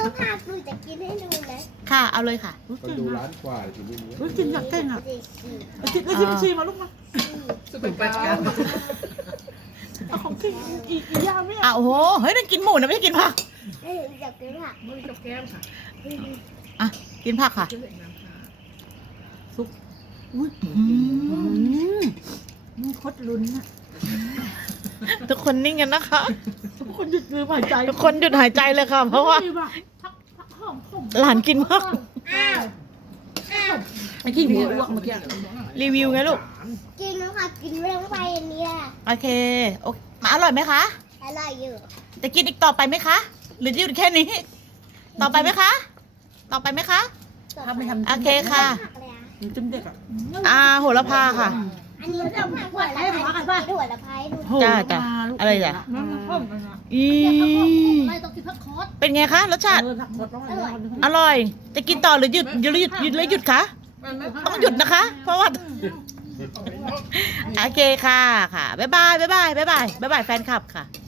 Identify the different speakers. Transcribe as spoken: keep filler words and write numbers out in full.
Speaker 1: ลูกพาหนูจะกินให้ดูนะ
Speaker 2: ค่ะเอาเลยค่ะ
Speaker 3: คนดูร้านกว่าถึงไม่มี
Speaker 4: รู้กินอยากเก่งอ่ะ
Speaker 1: เด็กสี่
Speaker 4: กินแล้วชิมชิมมาลูกมา
Speaker 5: สุดเป็นประจ
Speaker 4: เอาของกินอีกอีกอย่างไม่
Speaker 2: อ่ะ
Speaker 4: เอา
Speaker 2: โอ้โหเฮ้ยนั่นกินหมูนะไม่ใช่กินผัก
Speaker 1: เอออยากกินผัก
Speaker 5: ำมันกับแก้มค่ะ
Speaker 2: อ่ะกินผักค่ะ
Speaker 5: ชื่อเด็กน้ำค่ะ
Speaker 4: อุ้ย
Speaker 2: อืม
Speaker 4: มันคดลุ้นอ่ะ
Speaker 2: ทุกคนนิ่งกันนะคะ
Speaker 4: ทุกคนหยุดลืมหายใจ
Speaker 2: ทุกคนหยุดหายใจเลยค่ะ เพราะว่า
Speaker 4: พักพักหอมขม
Speaker 2: หลานกินมาก
Speaker 1: อ้าวอ้าว
Speaker 4: ไอ้ขี้หมูอ้วกเมื่อกี้
Speaker 2: รีวิวไงลูก
Speaker 1: กินแล้วค่ะกินเรื่องไปอันเนี้ย
Speaker 2: โอเคโอเคมาอร่อยไหมคะ
Speaker 1: อร่อยอยู่
Speaker 2: จะกินอีกต่อไปไหมคะ หรือหยุดแค่นี้ ต่อไปไหมคะ ต่อไปไหมคะ
Speaker 4: ถ้าไม่ทำ
Speaker 2: โอเคค่ะ
Speaker 1: ผักเลยอะ
Speaker 4: จิ้มเด็กอ่ะ
Speaker 2: อ่าโหระพาค่ะ
Speaker 1: อันนี้จะผักหัวละพายหัวละพายดู
Speaker 2: จ้าจ้าอะไรจ้ะ
Speaker 4: มันขมมันอ่ะ
Speaker 2: อี
Speaker 1: ไม่ต้องกินผักคอส
Speaker 2: เป็นไงคะรสชาติ
Speaker 4: เออผักคดต้อง
Speaker 2: อร่อย จะกินต่อหรือหยุดหรือหยุดหยุดหรือหยุดคะ ต้องหยุดนะคะ เพราะว่า โอเคค่ะค่ะ บ๊ายบาย บ๊ายบาย บ๊ายบาย บ๊ายบายแฟนคลับค่ะ